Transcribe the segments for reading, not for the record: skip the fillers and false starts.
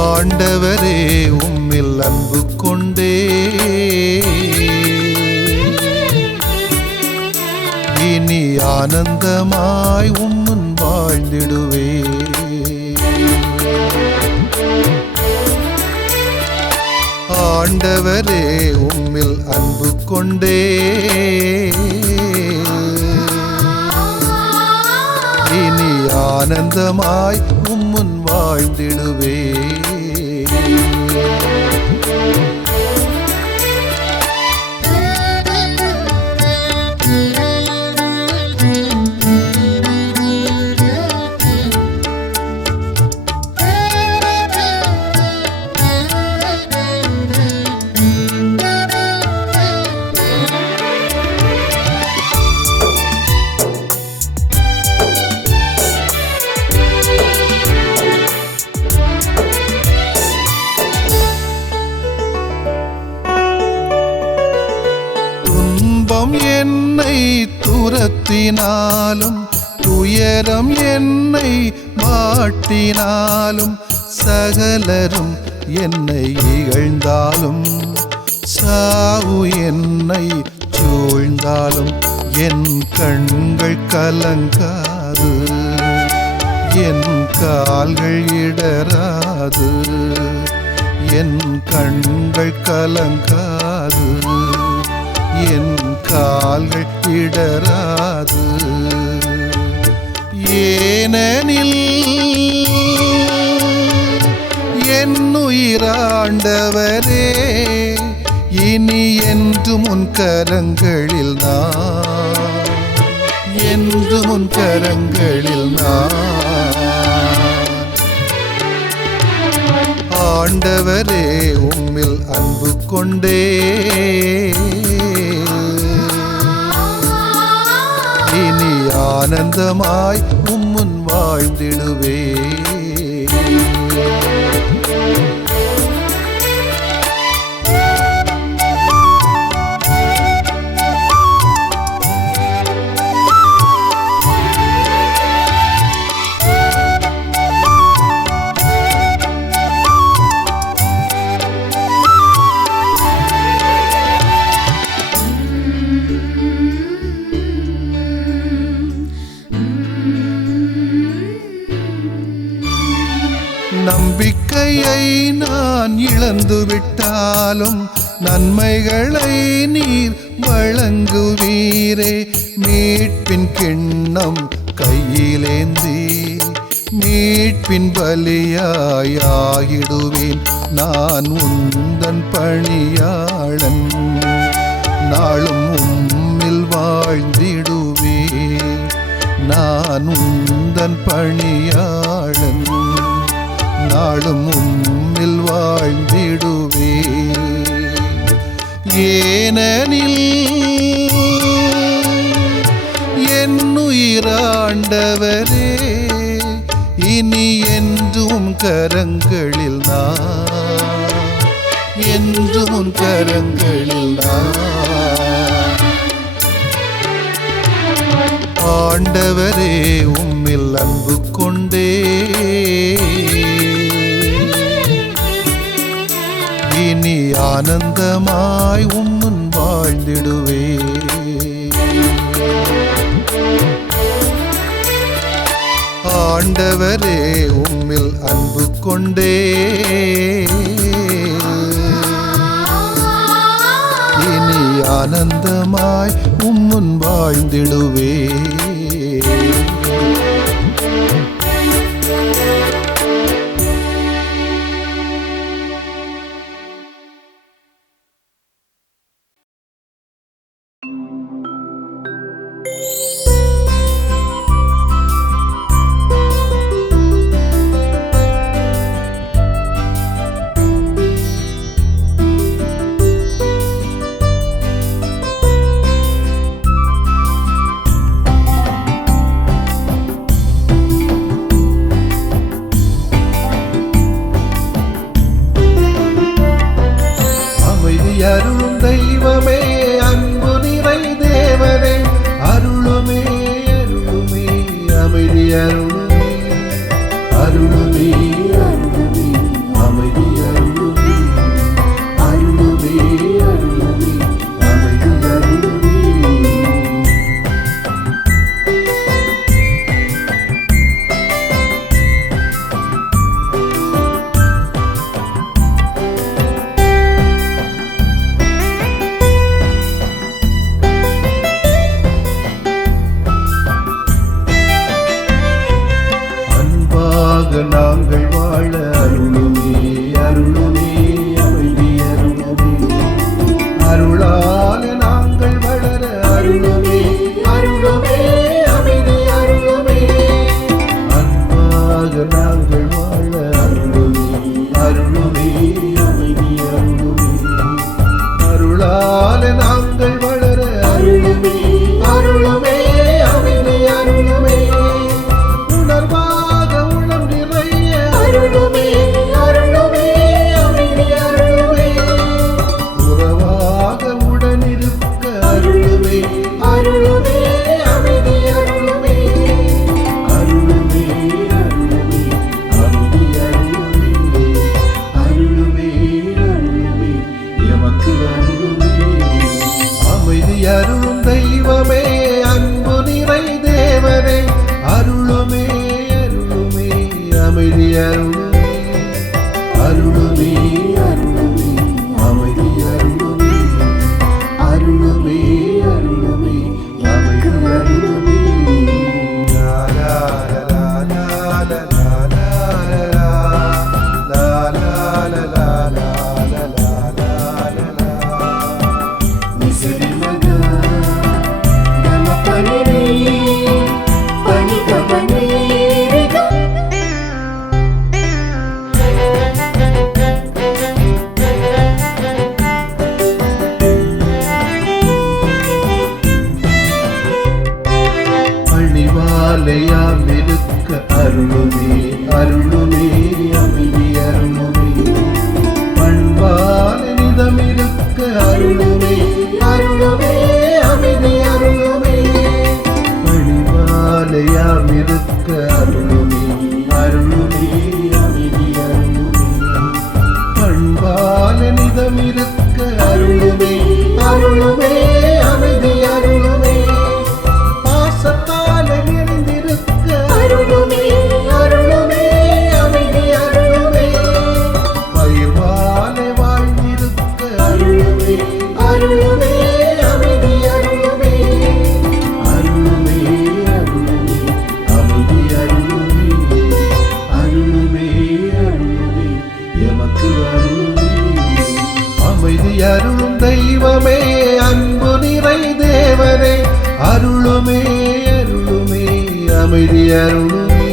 ஆண்டவரே உம்மில் அன்பு கொண்டே இனி ஆனந்தமாய் உம்முன் வாழ்ந்திடுவே. ஆண்டவரே உம்மில் அன்பு கொண்டே இனி ஆனந்தமாய் உம்முன் வாழ்ந்திடுவே. என்னை துரத்தினாலும் துயரம் என்னை மாட்டினாலும் சகலரும் என்னை இகழ்ந்தாலும் சாவு என்னை சூழ்ந்தாலும் என் கண்கள் கலங்காது, என் கால்கள் இடராது, என் கண்கள் கலங்காது, என் கால்கள் இடராது. ஏனெனில் என் உயிராண்டவரே இனி என்றும் உன் கரங்களில் நான், என்றும் உன் கரங்களில் நான். ஆண்டவரே உம்மில் அன்பு கொண்டே இனி ஆனந்தமாய் உம்முன் வாழ்ந்திடுவே. நம்பிக்கையை நான் இழந்துவிட்டாலும் நன்மைகளை நீர் வழங்குவீரே. மீட்பின் கிண்ணம் கையிலேந்தி மீட்பின் பலியாகிடுவேன். நான் உந்தன் பணியாளன், நாளும் உம்மில் வாழ்ந்திடுவேன். நான் உந்தன் பணியாளன், நாளும் உம்மில் வாழ்ந்திடுவே. ஏனெனில் என் உயிராண்டவரே இனி என்றும் கரங்களில் நான், என்றும் கரங்களில் நான். ஆண்டவரே உம்மில் அன்பு கொண்டே இனி ஆனந்தமாய் உம்முன் வாழ்ந்திடுவே. ஆண்டவரே உம்மில் அன்பு கொண்டே இனி ஆனந்தமாய் உம்முன் வாழ்ந்திடுவே. அருளும் தெய்வமே அன்பு நிறை தேவனே அருளுமே அருளுமே அமைதி அருளுமே அருளுமே அருளுமே அமைதி அருளுமே அருளுமே அருளுமே அமைதி அருளுமே. நாங்கள் வாழ அருளுமே அருளுமே அமைதி அருளுமே அருளால் நாங்கள் வளர அருளுமே அருளுமே அமைதி அருளுமே அன்பாக நாங்கள் வாழ அருளுமே அருளுமே அமைதி அருளுமே அருளால் நாங்கள் வளர அருளுமே அருளுமே அமைதி அருளுமே உணர்வாக அருளுமே அருளுமே அமைதி அருளுமே உறவாக உடனிருக்க அருளுமே அருளுமே அமைதி அருளுமே அருளுமே அருளுமே அமைதி அருளுமே அருளுமே அருளுமே எமக்கு அருளுமே அமைதி அருளும் தெய்வமே அன்பு நிறை தேவனே அருளுமே அருளுமே அமைதி அருளுமே அருளுமே அருளுமே அமைதி அருளுமே அருளுமே அருளுமே அமைதி அருளுமே. லா லா லா லா லா லா லா லா லா மிசரி மகா நம பனிரே பனிக பனிரே அழிவாலையாம் இருக்க அருளுமே அருளுமே அமைதி அருளுமே பண்பால் நிதம் இருக்க அருளுமே அருளுமே அமைதி அருளுமே அழிவாலையாம் இருக்க அருளுமே அருளுமே அமைதி அருளுமே பண்பால் நிதம் இருக்க அருளுமே அருளுமே அமைதி அருளுமே பாசத்தால் நிறைந்திருக்க அருளுமே அருளுமே அமைதி அருளுமே பயிர்வாலே வாழ்ந்திருக்க அருளுமே அருளுமே அமைதி அருளுமே அருளுமே அருளுமே அமைதி அருளுமே அருளுமே அருளுமே எமக்கு அருளுமே அமைதி அருளும் தெய்வமே அன்பு நிறை தேவனே அருளுமே அருளுமே அமைதி அருளுமே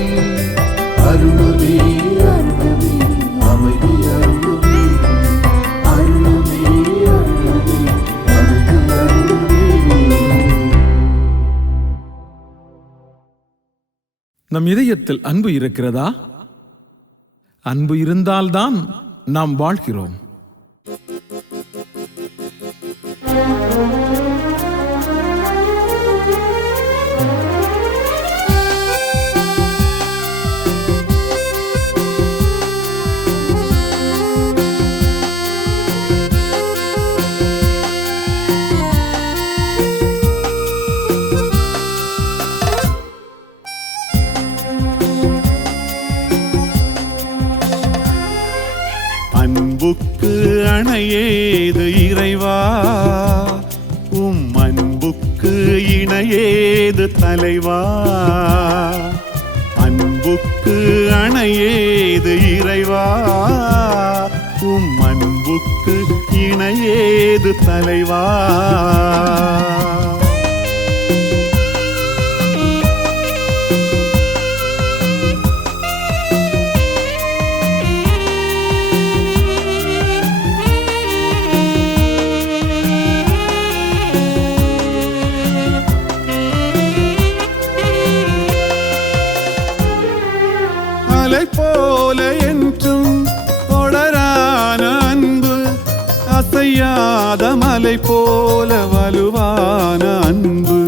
அருளுமே அருளுமே அமைதி அருளுமே அருளுமே அருளுமே அமைதி அருளுமே. நம் இதயத்தில் அன்பு இருக்கிறதா? அன்பு இருந்தால்தான் நாம் வாழ்கிறோம். அன்புக்கு அணையேது இறைவா, அன்புக்கு இணையேது தலைவா. அன்புக்கு அணையேது இறைவா, அன்புக்கு இணையேது தலைவா. போல என்றும் தொடரான அன்பு, அசையாத மலை போல வலுவான அன்பு.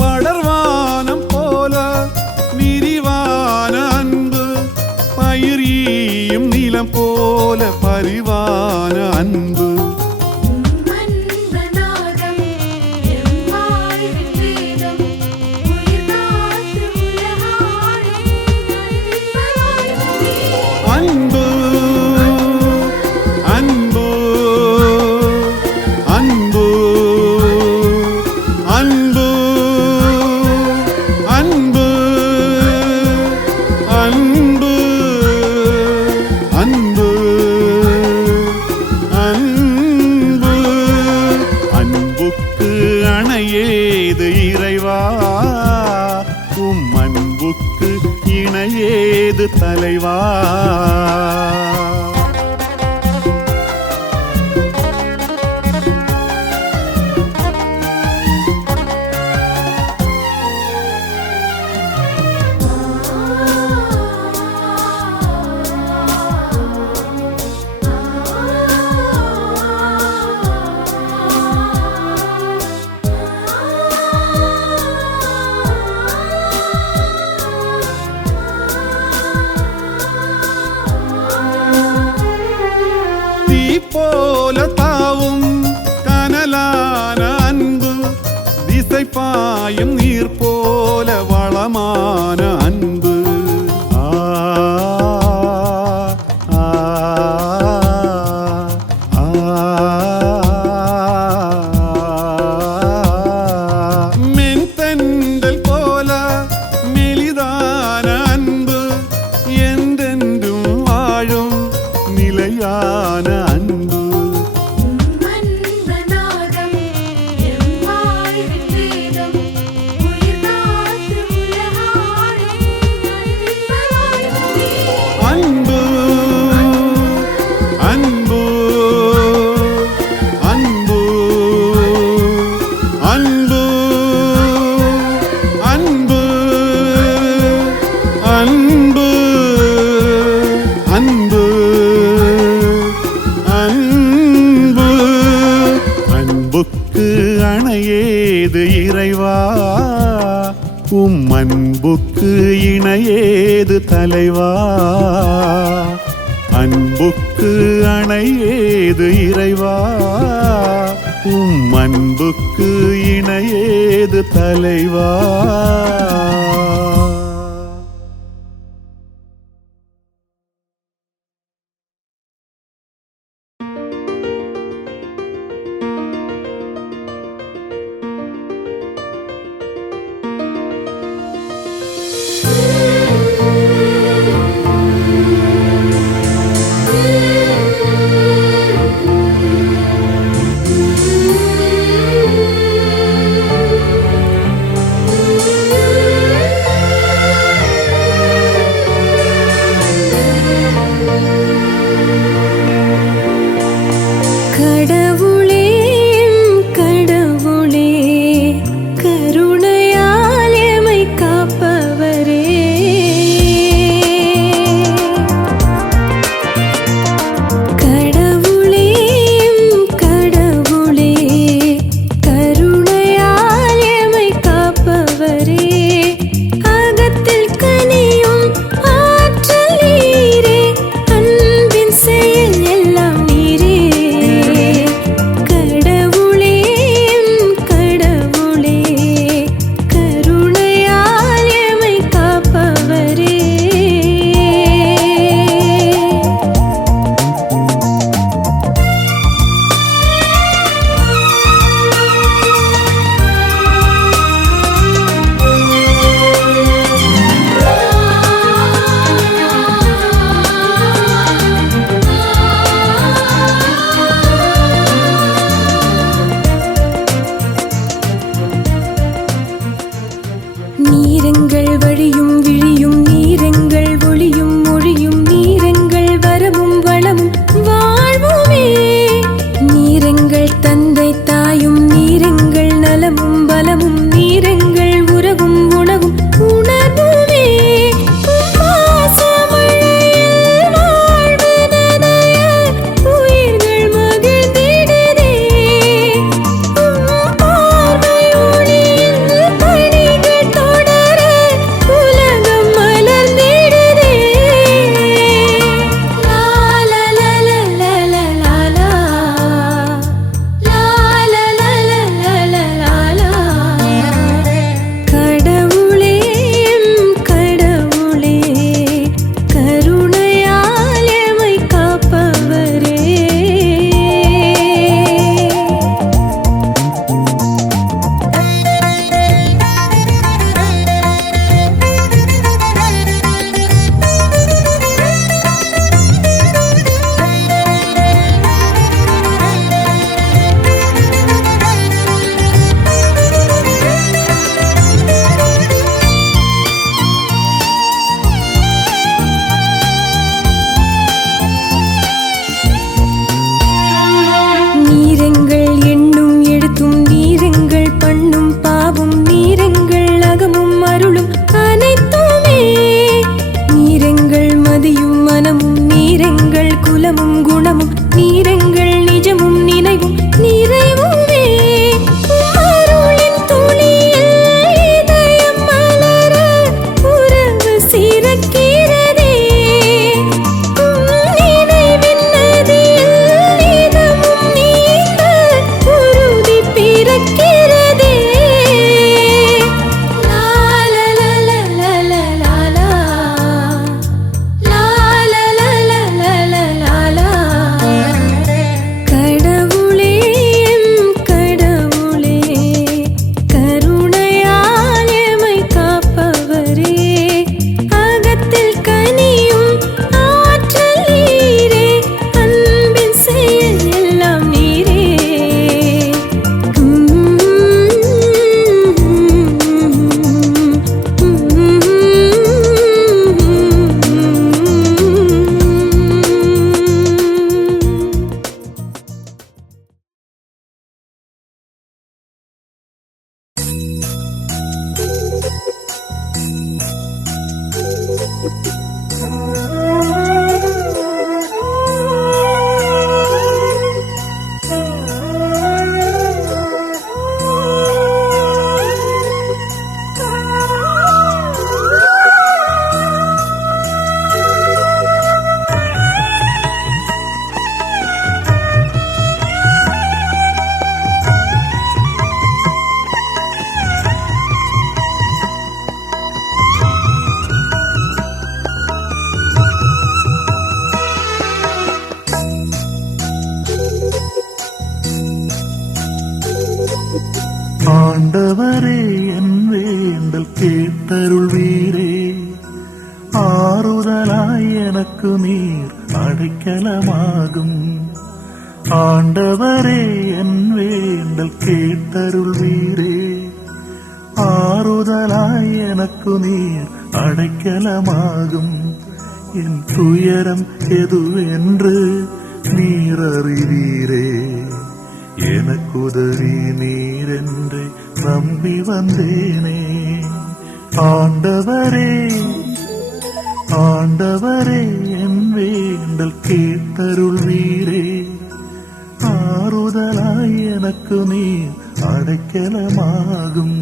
படர்வானம் போல விரிவான அன்பு, பயிரியும் நிலம் போல பரிவான அன்பு. அன்பு அன்பு அன்பு அன்பு அன்பு அன்பு அன்பு அன்பு. அன்புக்கு அணையேது இறைவா, உம் அன்புக்கு இணையேது தலைவா. போல தாவும் கனலான அன்பு, திசை பாயும் நீர் போல வளமான அன்பு. மென்தெண்டல் போல மெலிதான அன்பு, என்றென்றும் வாழும் நிலையான அன்பு. அன்பு அன்பு அன்பு அன்பு அன்பு அன்பு அன்பு அன்பு. அன்புக்கு அணையேது இறைவா, உம் அன்புக்கு இணையேது தலைவா. அன்புக்கு அணையேது இறைவா, உம் அன்புக்கு இணையேது தலைவா. ஆண்டவரே என் வேண்டல் கேட்டருள்வீரே, ஆறுதலாய் எனக்கு நீர் அடைக்கலமாகும். ஆண்டவரே என் வேண்டல் கேட்டருள்வீரே, ஆறுதலாய் எனக்கு நீர் அடைக்கலமாகும். என் துயரம் எதுவென்று நீர் அறிவீரே, எனக்குதவி நீரென்று நம்பி வந்தேனே. ஆண்டவரே ஆண்டவரே என் வேண்டல் கேட்டருள்வீரே, ஆறுதலாய் எனக்கு நீர் அடைக்கலமாகும்.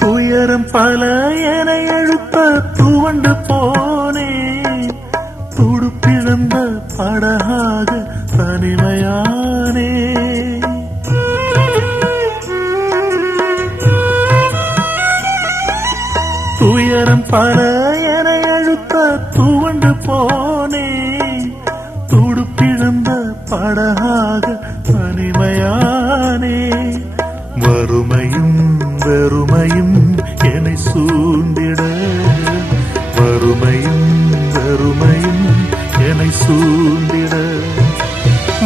துயரம் பல என எழுப்ப துவண்டு போனே, துடுப்பிழந்த படகாக தனிமையானே. துயரம் பல என எழுப்ப துவண்டு போனே, துடுப்பிழந்த படகாக தனிமையானே. வறுமையும் வெறுமையும் என்னை சூழ்ந்திட, வறுமையும் வெறுமையும் என்னை சூழ்ந்திட,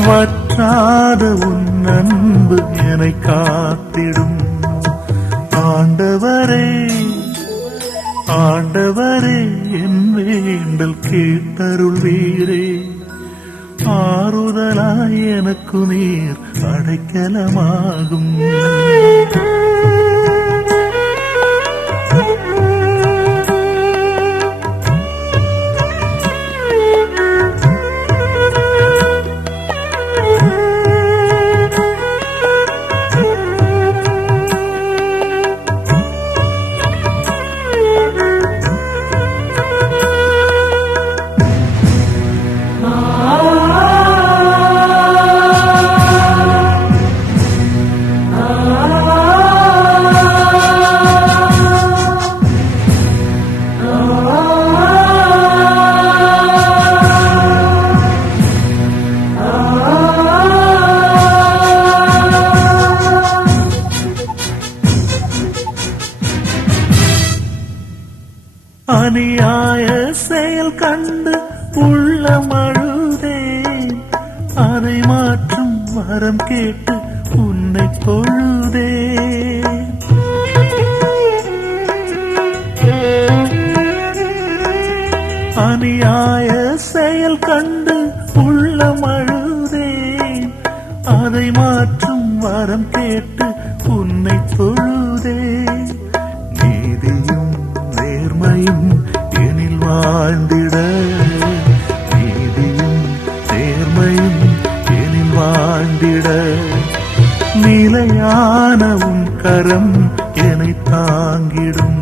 வற்றாத உன் அன்பு என்னை காத்திடும். ஆண்டவரே ஆண்டவரே என் வேண்டல் கேட்டருள்வீரே, ஆறுதலாய் எனக்கு நீர் அடைக்கலமாகும். அநியாய செயல் கண்டு உள்ளம் அழுதேன், அதை மாற்றும் வரம் கேட்டு உன்னை தொழுதேன். அநியாய செயல் கண்டு உள்ளம் அழுதேன், அதை மாற்றும் வரம் கேட்டு உன்னை தொழுதேன். நீதியும் நேர்மையும் எனில் வாழ்ந்திட, நீதியும் நேர்மையும் எனில் வாழ்ந்திட, நிலையான உன் கரம் என்னை தாங்கிடும்.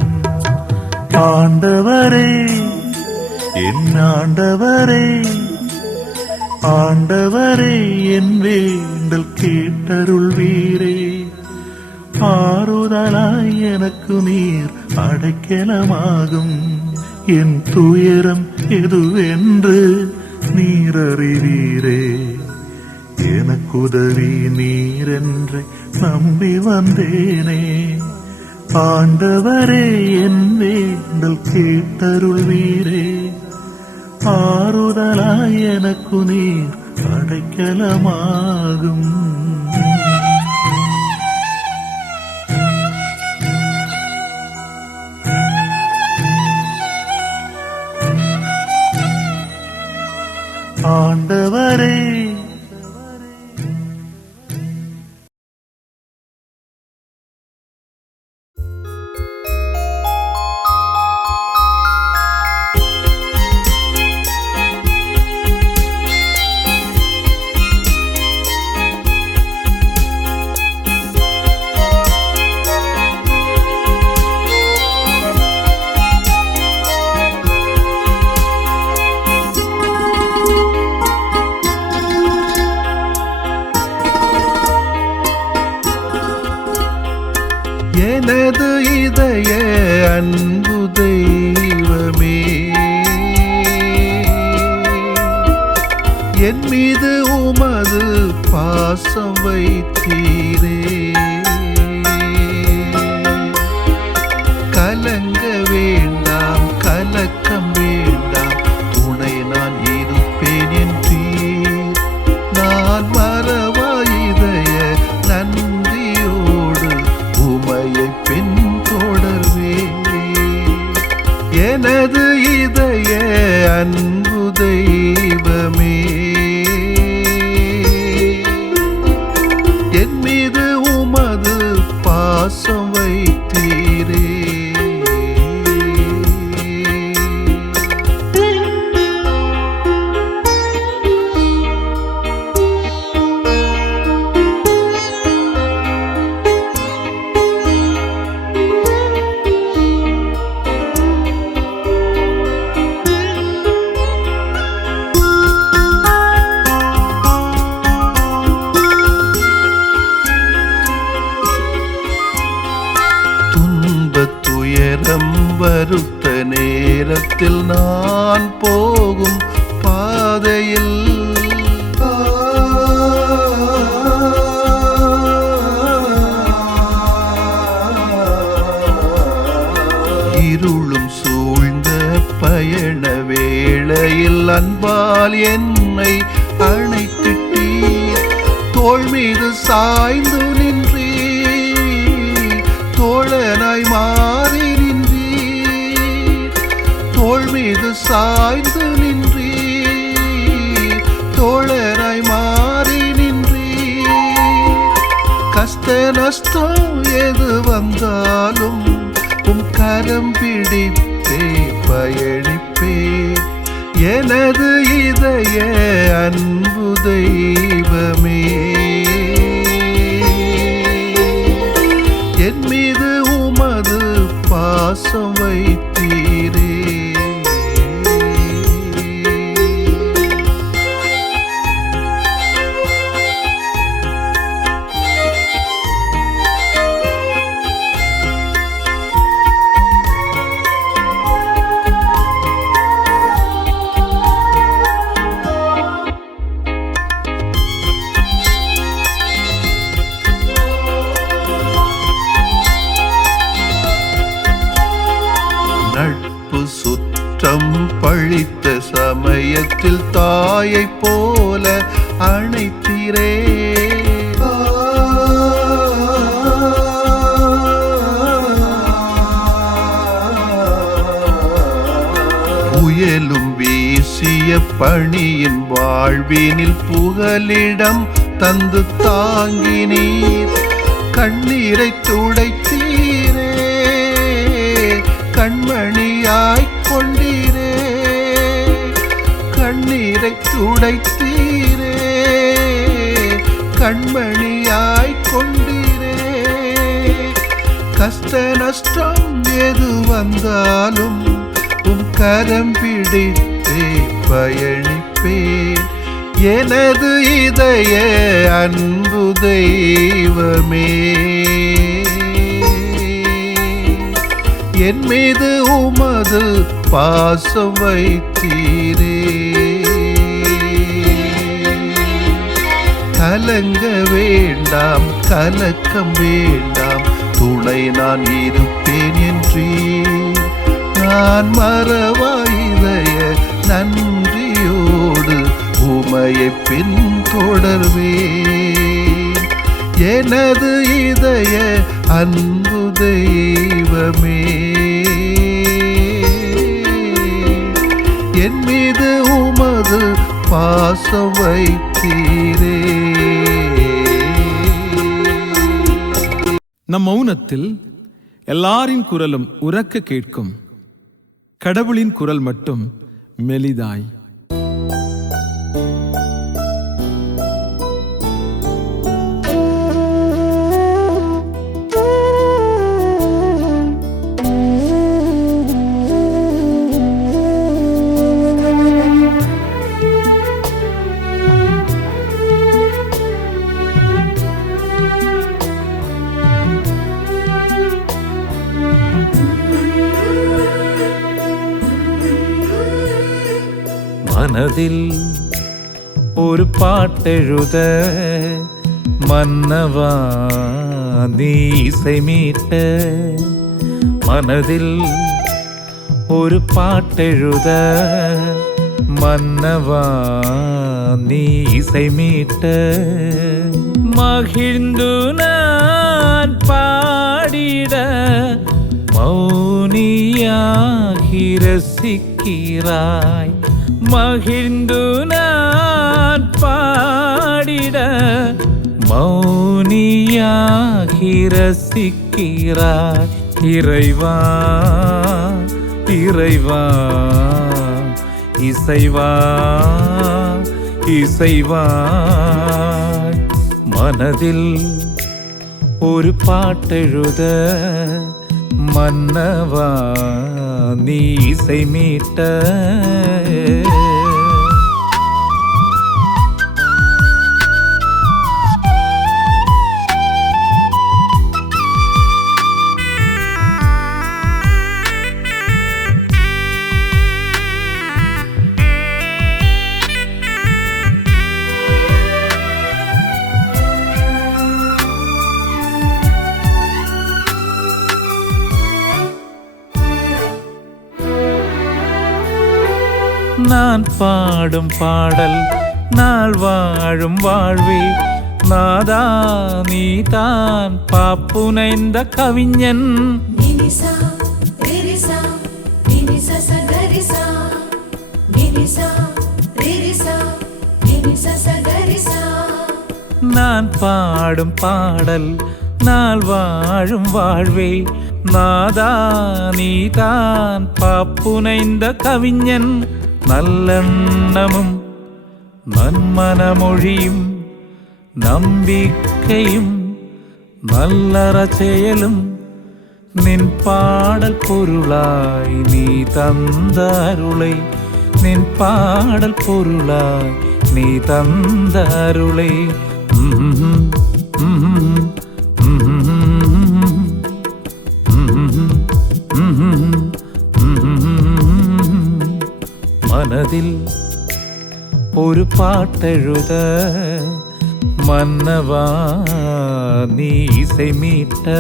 ஆண்டவரே என் ஆண்டவரே ஆண்டவரே என் வேண்டல் கேட்டருள்வீரே, ஆறுதலாய் எனக்கு நீர் அடைக்கலமாகும். என் துயரம் எதுவென்று நீர் அறிவீரே, எனக்குதவி நீரென்று நம்பி வந்தேனே. ஆண்டவரே என் வேண்டல் கேட்டருள்வீரே. ஆறுதலாய் எனக்கு நீர் அடைக்கலமாகும். ஆண்டவரே எனது இதய அன்பு தெய்வமே, என் மீது உமது பாசம் வைத்தீரே. கலங்க வேண்டாம், கலக்கம் வேண்டாம், துணை நான் இருப்பேன் என்றீர். நான் மறவா இதய நன்றியோடு உமையை பின்தொடர்வே. எனது இதய அன்பு தெய்வமே, என் மீது உமது பாசம் வைத்தீரே. வருத்த நேரத்தில் நான் போகும் பாதையில் இருளும் சூழ்ந்த பயண வேளையில் அன்பால் என்னை அணைத்திட்டீர். தோள் மீது சாய்ந்து நின்றீர், தோழனாய் மாறி தோள் மீது சாய்ந்து நின்றீர், தோழராய் மாறி நின்றீர். கஷ்ட நஷ்டம் எது வந்தாலும் உம் கரம் பிடித்தே பயணிப்பே. எனது இதய அன்பு தெய்வமே, என் மீது உமது பாசம் வைத்தீரே. நட்பு சுற்றம் பழித்த சமயத்தில் தாயைப் போல அணைத்தீரே. புயலும் வீசிய பணியின் வாழ்வினில் புகலிடம் தந்து தாங்கினீர். கண்ணீரை துடைத்தீரே, கண்மணியாய் கொண்டீரே. கண்ணீரை துடைத்தீரே, கண்மணியாய் கொண்டீரே. கஷ்ட நஷ்டம் எது வந்தாலும் உம் கரம் பிடித்தே பயணிப்பே. எனது இதய அன்பு தெய்வமே, என் மீது உமது பாசம் வைத்தீரே. கலங்க வேண்டாம் கலக்கம் வேண்டாம், துணை நான் இருப்பேன் என்றீர். நான் மறவாயிதய நன்றியோடு உமையை பின்தொடர்வேன். எனது இதய அன்பு தெய்வமே, என் மீது உமது பாசம் வைத்தீரே. நம் மௌனத்தில் எல்லாரின் குரலும் உரக்க கேட்கும், கடவுளின் குரல் மட்டும் மெலிதாய். மனதில் ஒரு பாட்டெழுத மன்னவா நீ இசை மீட்ட. மனதில் ஒரு பாட்டெழுத மன்னவா நீ இசை மீட்ட. மகிழ்ந்து நான் பாடிட மௌனியாகி ரசிக்கிறாய். மகிழ்ந்து நான் பாடிட மௌனியாகி ரசிக்கிறாய். இறைவா இறைவா இசைவா இசைவா. மனதில் ஒரு பாட்டெழுத மன்னவா நீ இசை மீட்ட. நான் பாடும் பாடல் நாள் வாழும் வாழ்வே. நாதா நீதான் பாப்புனைந்த கவிஞன். நான் பாடும் பாடல் நாள் வாழும் வாழ்வே. நாதா நீதான் பாப்புனைந்த கவிஞன். நல்லெண்ணமும் நன்மனமொழியும் நம்பிக்கையும் நல்லற செயலும் நின் பாடல் பொருளாய் நீ தந்த அருளை. நின் பாடல் பொருளாய் நீ தந்த அருளை. மனதில் ஒரு பாட்டெழுத மன்னவா நீ இசை மீட்ட.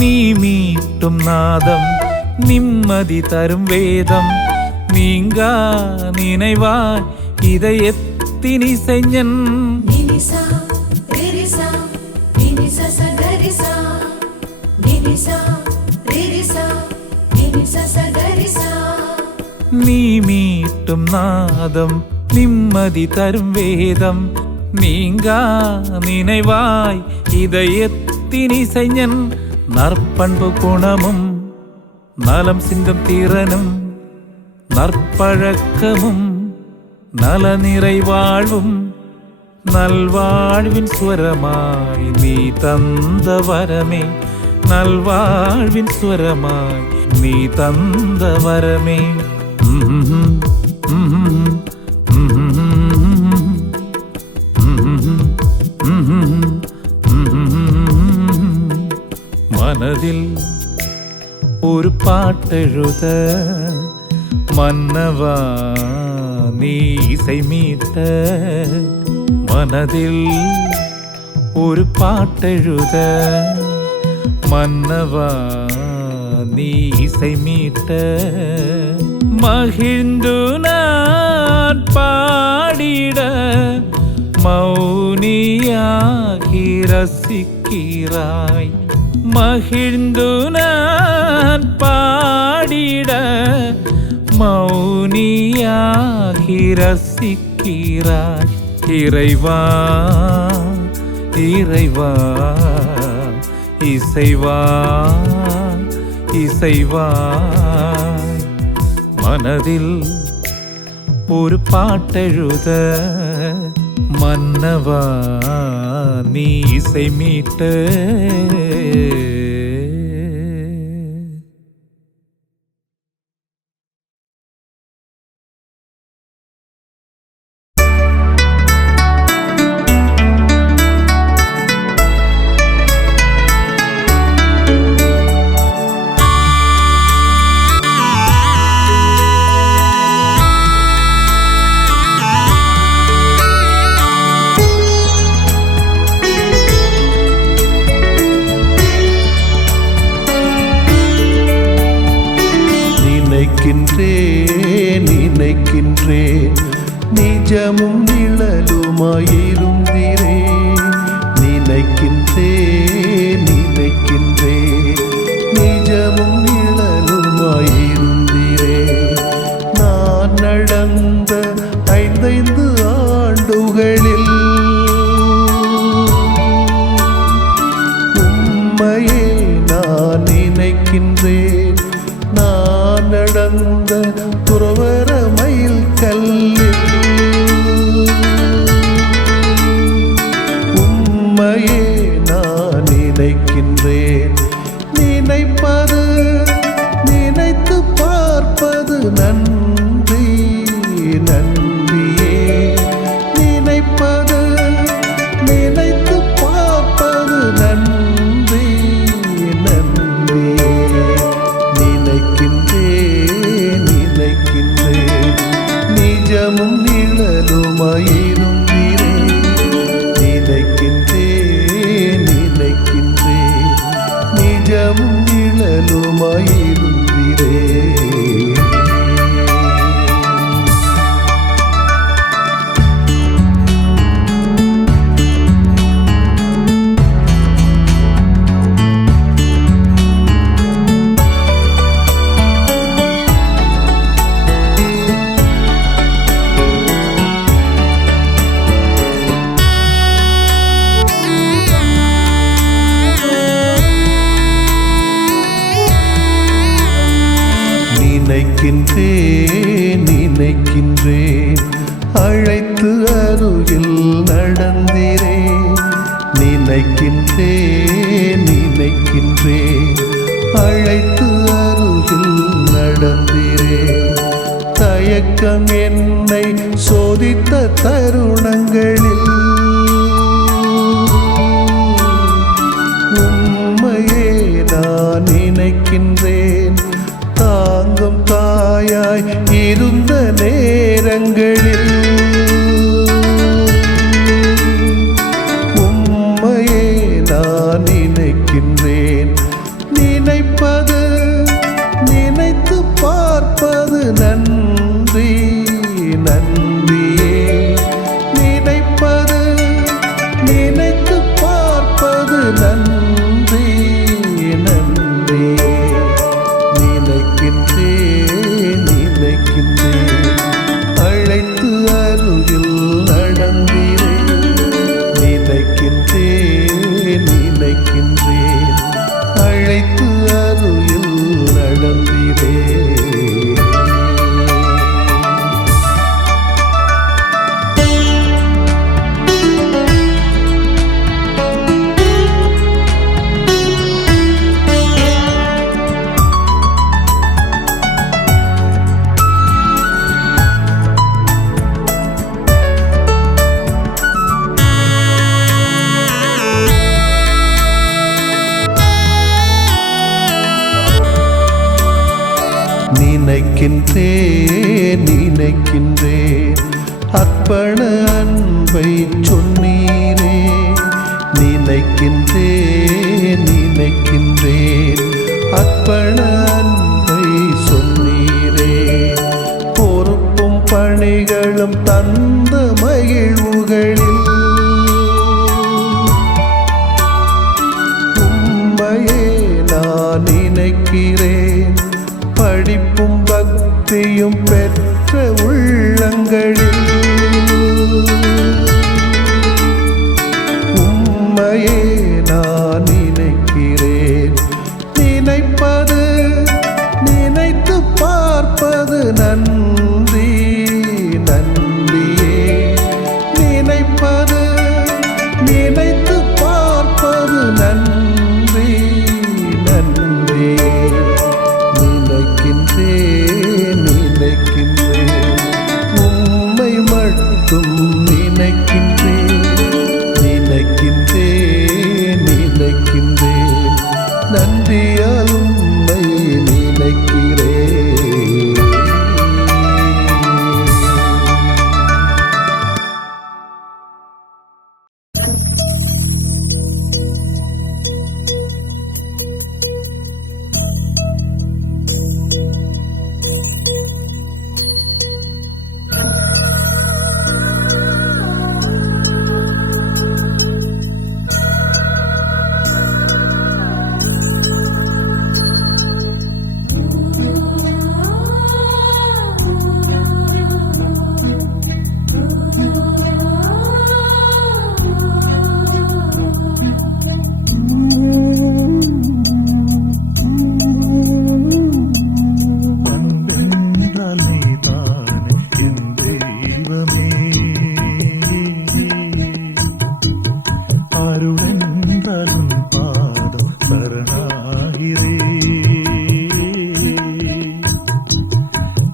நீ மீட்டும் நாதம் நிம்மதி தரும் வேதம். நீங்கா நினைவாய் இதயத்தின் இசைஞன். நீ மீட்டும் நாதம் நிம்மதி தரும் வேதம். நீங்கா நினைவாய் இதயத்தின் இசைஞன். நற்பண்பு குணமும் நலம் சிந்தும் திறனும் நற்பழக்கமும் நல நிறைவாழ்வும் நல்வாழ்வின் ஸ்வரமாய் நீ தந்த வரமே, நல்வாழ்வின் ஸ்வரமாய் நீ தந்த வரமே. மனதில் ஒரு பாட்டெழுத மன்னவா நீ இசை மீட்ட, மனதில் ஒரு பாட்டெழுத மன்னவா நீ இசை மீட்ட, மகிழ்ந்து நான் பாடிட மௌனியாகி ரசிக்கிறாய், மகிழ்ந்து நான் பாடிட மௌனியாகி ரசிக்கிறாய். இறைவா இறைவா இசைவா இசைவா, மனதில் ஒரு பாட்டெழுத மன்னவா நீ இசை மீட்ட. நினைக்கின்றேன் நிஜமும் நிழலுமாயிருந்தீரே, நினைக்கின்றேன் நிஜமும் நிழலுமாயிருந்தீரே. நான் நடந்த 5 ஆண்டுகளில் உம்மையே நான் நினைக்கின்றேன். நான் நடந்த துறவற மயில் கல்லில் உம்மையே நான் நினைக்கின்றேன். நினைப்பது நினைத்து பார்ப்பது நன்றி நன்றியே, நினைப்பது நினைத்து பார்ப்பது நன்றி நன்றியே. நினைக்கின்றேன் நிஜமும் நிழலுமாயிருந்தீரே, நினைக்கின்றேன் நிஜமும் நிழலுமாயிருந்தீரே. நினைக்கின்றேன் அழைத்து அருகில் நடந்தீரே, நினைக்கின்றேன் அழைத்து அருகில் நடந்தீரே. தயக்கம் என்னை சோதித்த தருணங்களில் உம்மையே நான் நினைக்கின்றேன். தாங்கும் தாயாய் இருந்த நேரங்களில் உம்மையே நான் நினைக்கின்றேன். நினைப்பது நினைத்து பார்ப்பது நன்றி நன்றியே, நினைப்பது நினைத்து பார்ப்பது நன்றி நன்றியே. நினைக்கின்றேன் அழைத்து நினைக்கின்றேன் நினைக்கின்றேன் அர்ப்பண அன்பை சொன்னீரே. நினைக்கின்றேன் நினைக்கின்றேன் அர்ப்பண அன்பை சொன்னீரே. பொறுப்பும் பணிகளும் தந்த மகிழ்வுகளில் உம்மையே நான் நினைக்கிறேன். படிப்பும் பக்தியும் பெற்ற உள்ளங்களில் உம்மையே நான் நினைக்கிறேன். நினைப்பது நினைத்து பார்ப்பது நன்றி நன்றியே. நினைப்பது நினைத்து பார்ப்பது நன்றி நன்றியே. நினைக்கின்றேன் நினைக்கின்றேன் உம்மை மட்டும் நினைக்கின்றேன். நினைக்கின்றேன் நினைக்கின்றேன் நன்றியால் உம்மை நினைக்கிறேன்.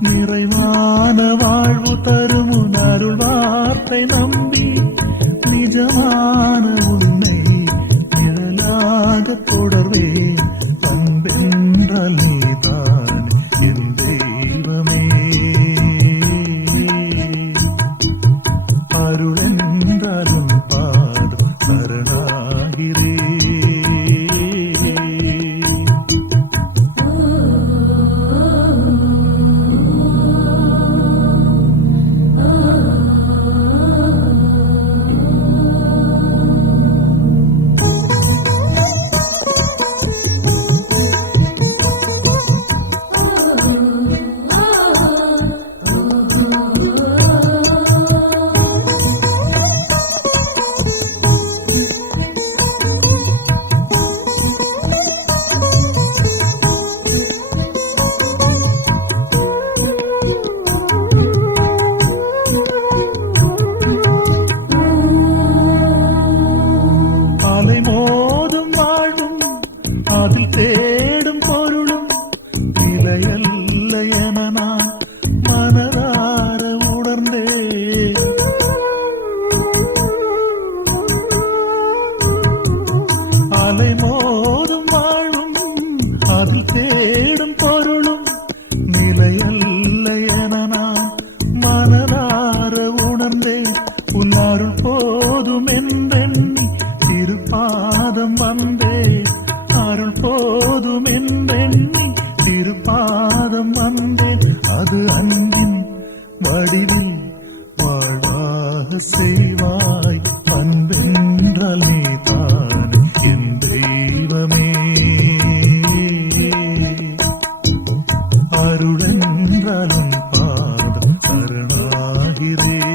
நிறைவான வாழ்வு தரும் உன் அருள் வார்த்தை நம்பி நிஜமான உன்னை நிழலாக தொடர்வேன். அன்பென்றால் நீதான் என் தெய்வமே. அருளென்றால் உன் பாதம் சரணாகிறேன். அலை மோதும் வாழ்வும் அதில் தேடும் பொருளும் நிலையல்ல என நான் மனதார உணர்ந்தேன். அலை மோதும் வாழ்வும் அதில் தேடும் பொருளும் நிலையல்ல என நான் மனதார உணர்ந்தேன். உன் அருள் போதும் என்றெண்ணி திருப்பாதம் வந்தே. அருள் போதும் என்றெண்ணி திருப்பாதம் வந்தேன். அது அன்பின் வடிவில் வாழ்வாக செய்வாய். அன்பென்றால் நீதான் என் தெய்வமே. அருளென்றால் உன் பாதம் சரணாகிறேன்.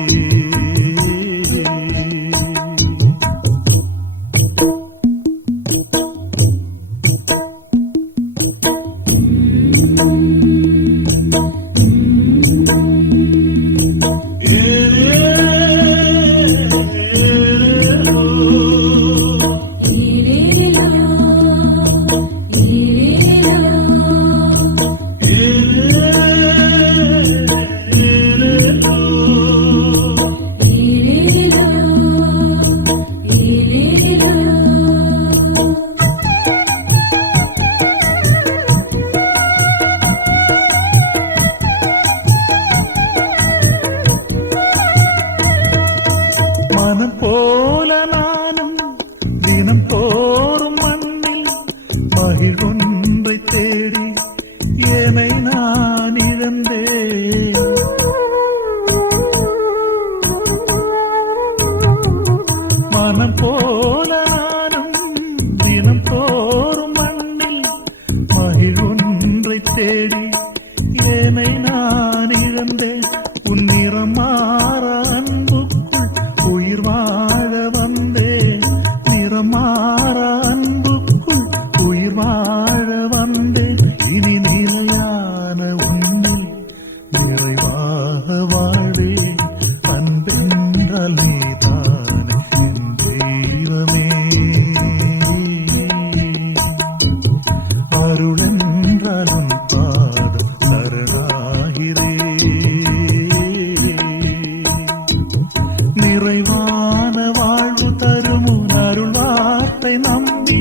நிறைவான வாழ்வு தரும் உன் அருள் வார்த்தை நம்பி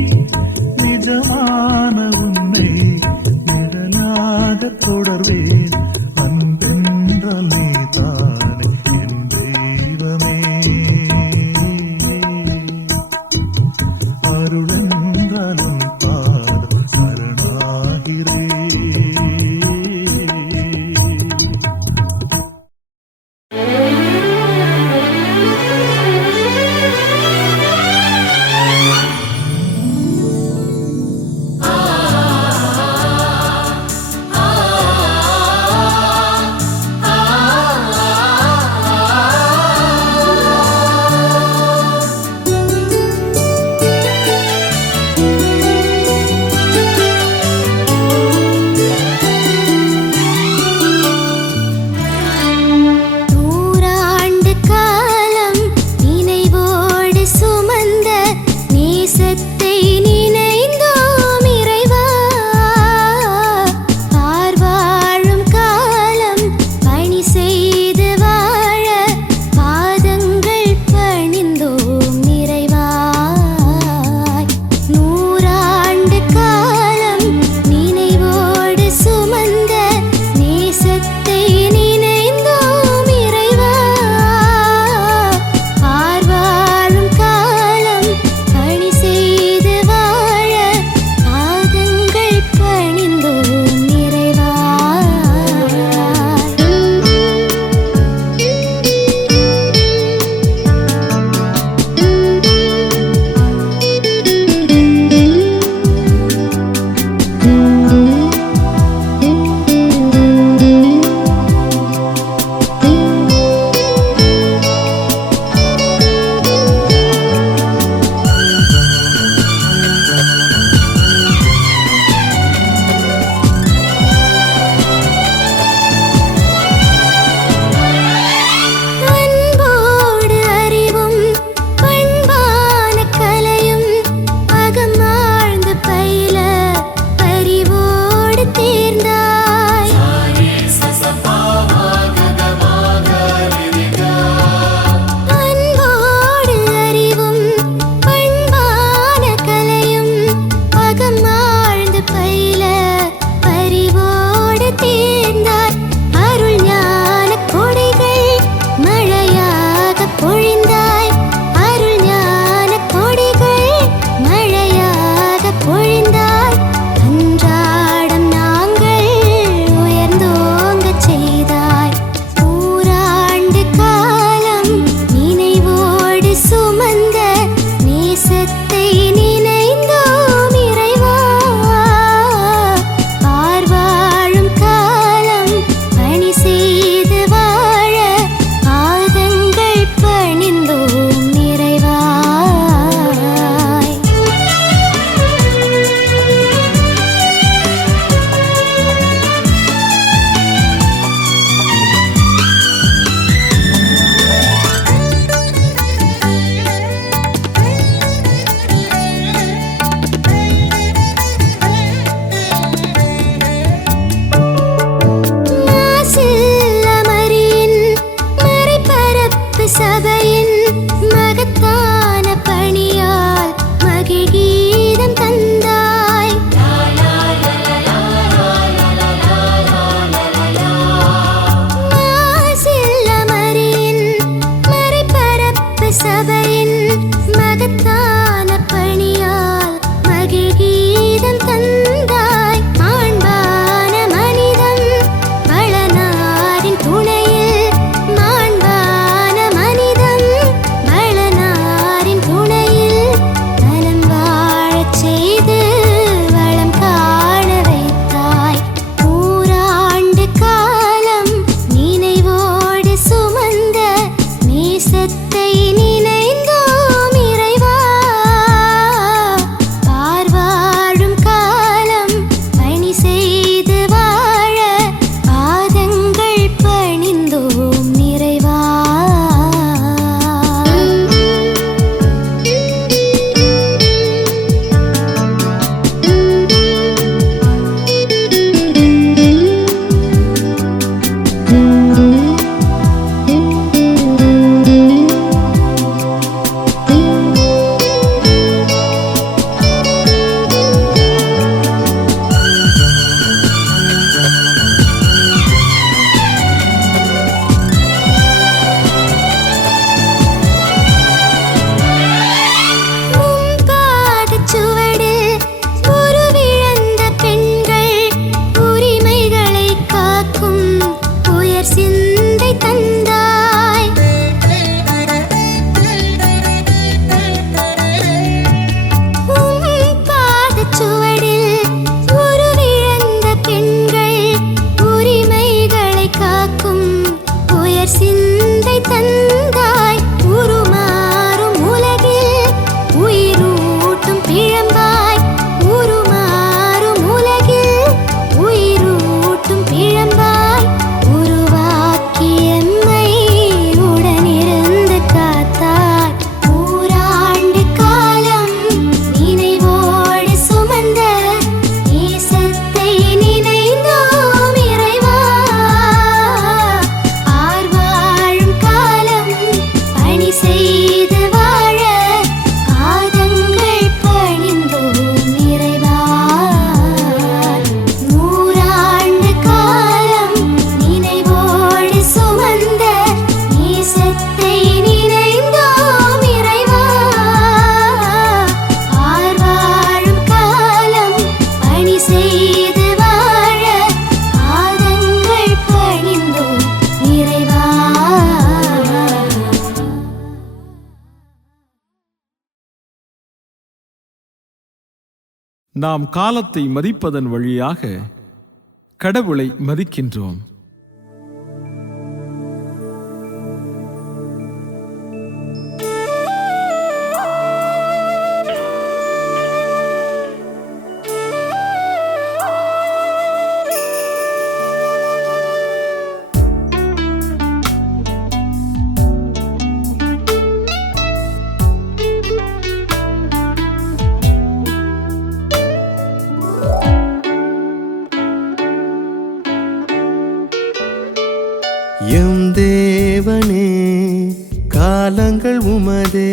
நிஜமான உன்னை நிழலாக தொடர்வேன். அன்பென்றால் நீதானே என் தெய்வமே, அருளென்றால் உன் பாதம் சரணாகிறேன். தந்தாய் உருமாறும் உலகில் உயிரூட்டும் பிழம்பாய் உருமாறும் உலகில் உயிரூட்டும் பிழம்பாய் உருவாக்கி எம்மை உடனிருந்து காத்தாய் நூறாண்டு காலம் நினைவோடு சுமந்த நேசத்தை நினைந்தோம் இறைவா ஆர்வாழும் காலம் பணி செய்து வாழ பாதங்கள் பணிந்தோம் இறைவா நூறாண்டு காலம் நினைவோடு சுமந்த நேசத்தை நினைந்தோம் இறைவா ஆர்வாழும் காலம் பணி செய்து வாழ பாதங்கள் பணிந்தோம் இறைவா. நாம் காலத்தை மதிப்பதன் வழியாக கடவுளை மதிக்கின்றோம். எம் தேவனே காலங்கள் உமதே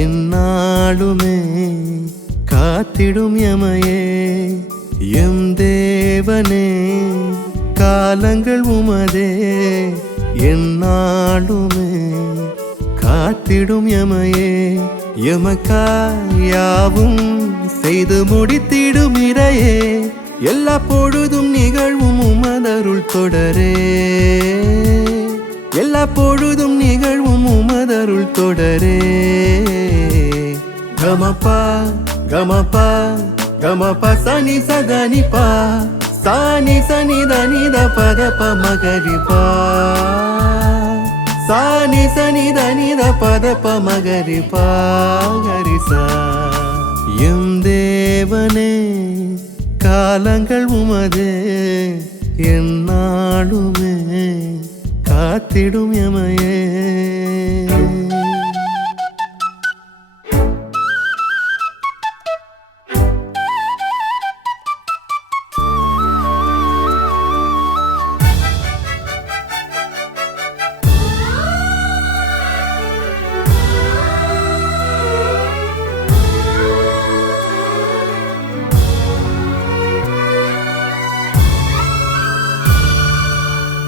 எந்நாளுமே காத்திடும் எமையே. எம் தேவனே காலங்கள் உமதே எந்நாளுமே காத்திடும் எமையே. எமக்காயாவும் செய்து முடித்திடும் இறையே எல்லா பொழுதும் நிகழ்வும் உமதருள் தொடரே. எல்லா பொழுதும் நிகழ்வும் உமதருள் தொடரே. கமபா கமபா கமபா சனி சதனிபா சானி சனி தனித பதப மகரிபா சானி சனி தனித பதப மகரிபா கரிசா. எம் தேவனே காலங்கள் உமதே எந்நாளுமே காத்திடும் எமையே.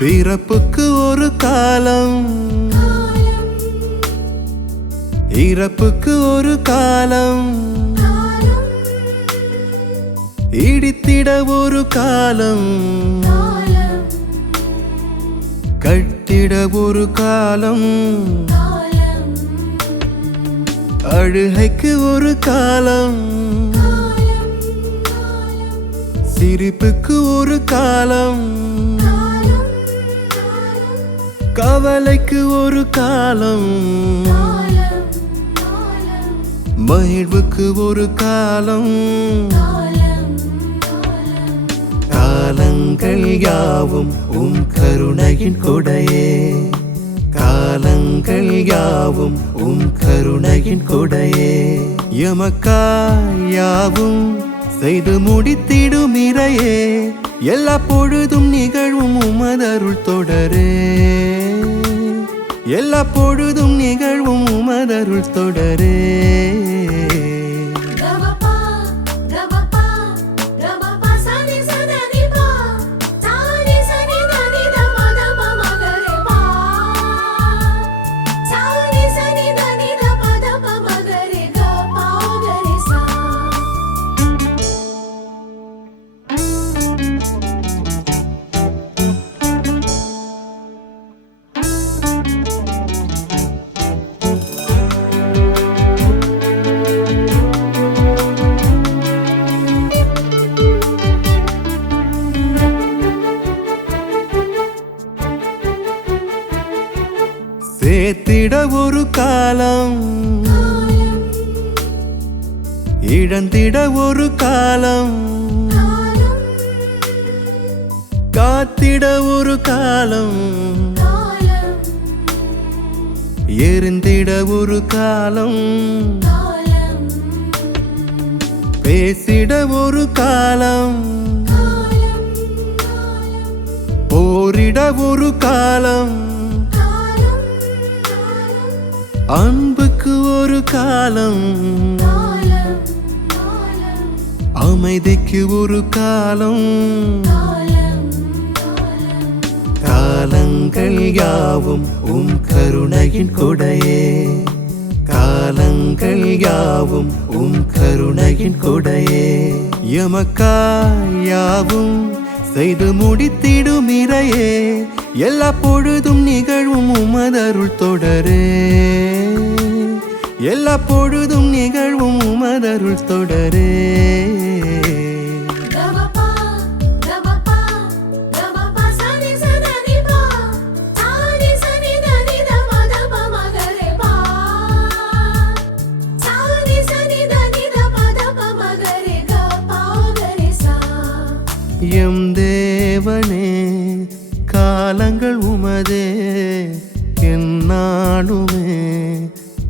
பிறப்புக்கு ஒரு காலம் இறப்புக்கு ஒரு காலம் இடித்திட ஒரு காலம் கட்டிட ஒரு காலம் அழுகைக்கு ஒரு காலம் சிரிப்புக்கு ஒரு காலம் கவலைக்கு ஒரு காலம் மகிழ்வுக்கு ஒரு காலம். காலங்கள் யாவும் உம் கருணையின் கொடையே காலங்கள் யாவும் உம் கருணையின் கொடையே. எமக்காயாவும் செய்து முடித்திடும் இறையே எல்லா பொழுதும் நிகழ்வும் உமதருள் தொடரே. எல்லா பொழுதும் நிகழ்வும் உமதருள் தொடரே. சேர்த்திட ஒரு காலம், இழந்திட ஒரு காலம், காத்திட ஒரு காலம், எரிந்திட ஒரு காலம், பேசிட ஒரு காலம், போரிட ஒரு காலம், அன்புக்கு ஒரு காலம், அமைதிக்கு ஒரு காலம். காலங்கள் யாவும் கருணையின் கொடையே, காலங்கள் யாவும் கருணையின் கொடையே. எமக்காய் யாவும் செய்து முடித்திடும் இறையே, எல்லா பொழுதும் நிகழ்வும் உமதருள் தொடரே, எல்லா பொழுதும் நிகழ்வும் உமதருள் தொடரே. எம் தேவனே காலங்கள் உமதே, எந்நாளுமே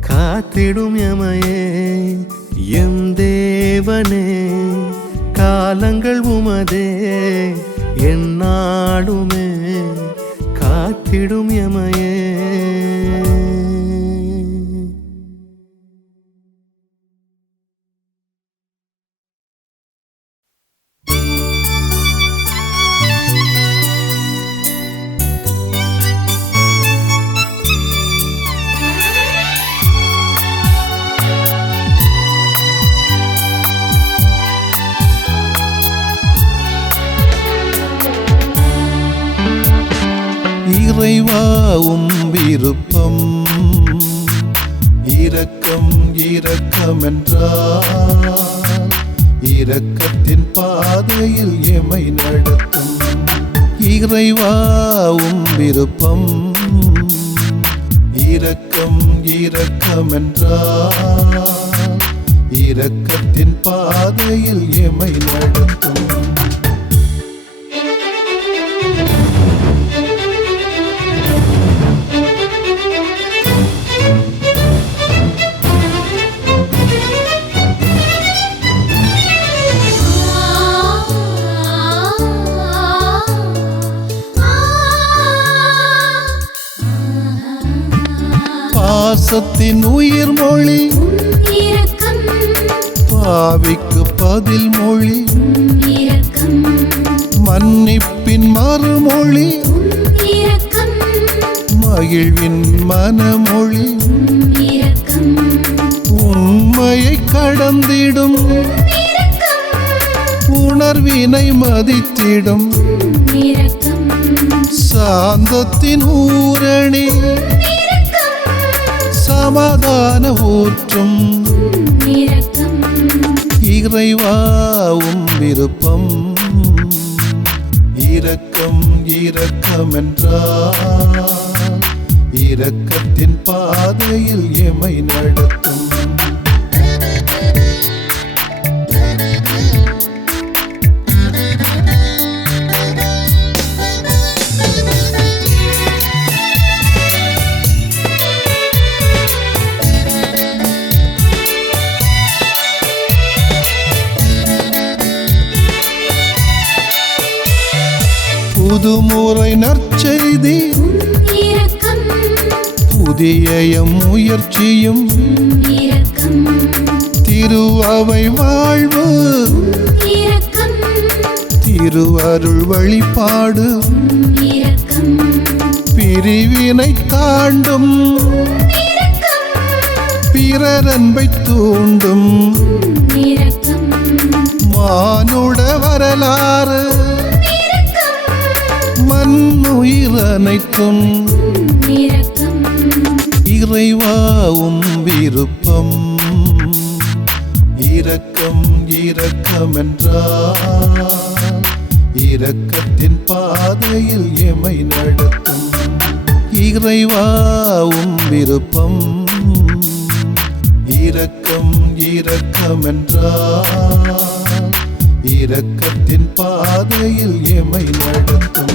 காத்திடும் எமையே. எம் தேவனே காலங்கள் உமதே, எந்நாளுமே காத்திடும் எமையே. இறைவாவும் விருப்பம் இரக்கம் இரக்கம் என்றால் இரக்கத்தின் பாதையில் எமை நடத்தும். இறைவாவும் விருப்பம் இரக்கம் இரக்கம் என்றால் இரக்கத்தின் பாதையில் எமை நடத்தும். பாசத்தின் உயிர் மொழி பாவிக்கு பதில் மொழி, மன்னிப்பின் மறுமொழி மகிழ்வின் மனமொழி, உண்மையை கடந்திடும் உணர்வினை மதித்திடும் சாந்தத்தின் ஊரணி சமாதான ஊற்றும். இறைவாவும் விருப்பம் இரக்கம் இரக்கம் என்றால் இரக்கத்தின் பாதையில் எமை நடத்தும். புதுமுறை நற்செய்தி புதிய முயற்சியும் திருஅவை வாழ்வு திருஅருள் வழிபாடு பிரிவினை தாண்டும் பிறரன்பை தூண்டும் மானுட வரலாறு மண்ணுயிர் அனைத்தும். இறைவாவும் விருப்பம் இரக்கம் இரக்கம் என்றால் இரக்கத்தின் பாதையில் எமை நடத்தும். இறைவாவும் விருப்பம் இரக்கம் இரக்கமென்றால் இரக்கத்தின் பாதையில் எமை நடத்தும்.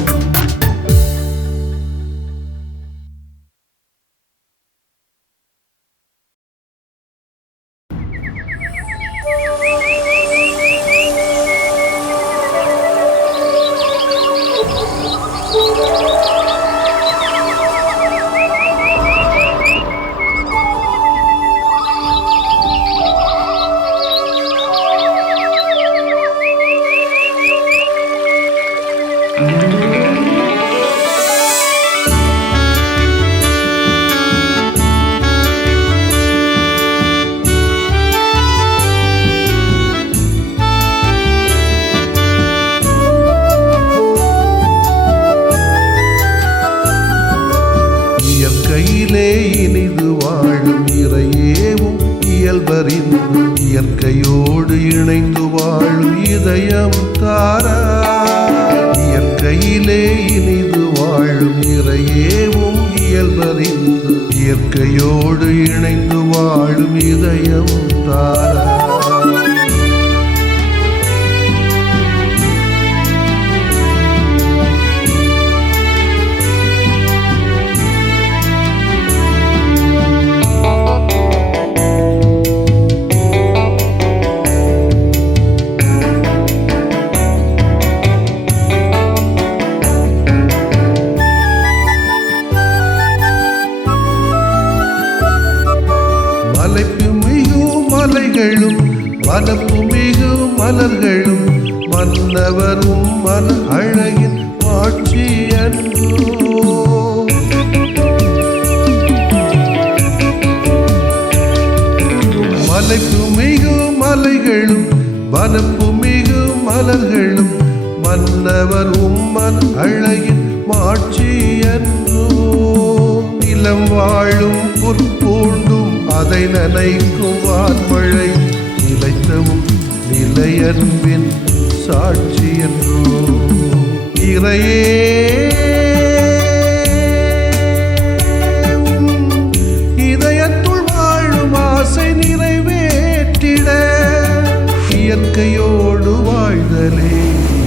இயற்கையிலே இனிது வாழும் இறையேவும் இயல்பறிந்து இயற்கையோடு இணைந்து வாழும் இதயம் தாரா. இயற்கையிலே இனிது வாழும் இறையேவும் இயல்பறிந்து இயற்கையோடு இணைந்து வாழும் இதயம் தாரா. மலைப்புமிகு மலைகளும் வனப்புமிகு மலர்களும் மன்னவரும் மன அழகின் ஆட்சி அன்றோ. மலைப்புமிகு மலைகளும் வனப்புமிகு மலர்களும் மன்னவரும் மன அழகின் ஆட்சி அன்றோ. நிலம் வாழும் பொற்பூண்டும் அதை நனைக்கும் வான்மழை நிலைத்தவும் நிலையன்பின் சாட்சி என்றோ. இறையே இதயத்துள் வாழும் ஆசை நிறைவேற்றிட இயற்கையோடு வாழ்தலே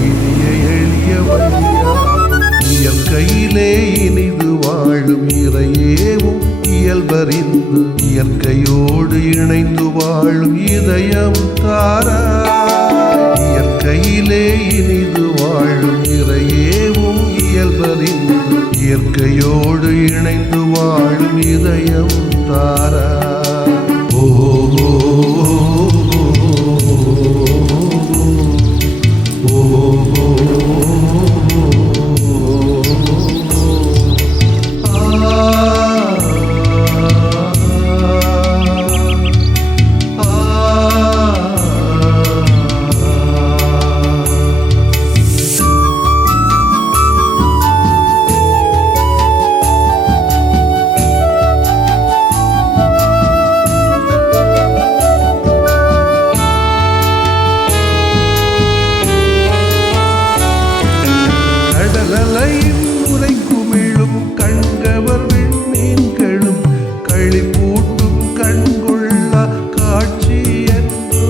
இனிய எளிய வழியா. இயற்கையிலே இனிது வாழும் இறையேவும் இயல்பறிந்து இயற்கையோடு இணைந்து வாழும் இதயம் தாரா. இயற்கையிலே இனிது வாழும் இறையேவும் இயல்பறிந்து இயற்கையோடு இணைந்து வாழும் இதயம் தாரா. ஓ கடலலையின் உரை குமிழும் கண்கவர் விண்மீன்களும் களிப்பூட்டும் கண்கொள்ள காட்சி என்றோ.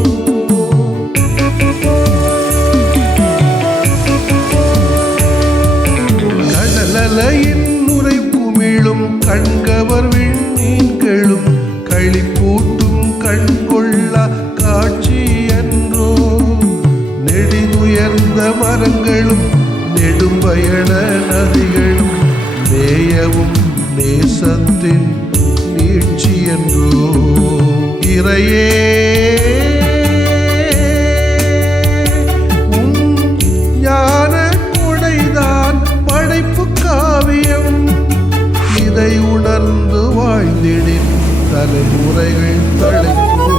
கடலலையின் உரை குமிழும் கண்கவர் விண்மீன்களும் களிப்பூட்டும் கண்கொள்ள காட்சி என்றோ. நெடிதுயர்ந்த மரங்களும் நெடும்பயண நதிகளும் நேயவும் நேசத்தின் நீட்சி என்றோ. இறையே ஞான கொடைதான் படைப்பு காவியம் இதை உணர்ந்து வாழ்ந்திடின் தலைமுறைகள் தழைக்கும்.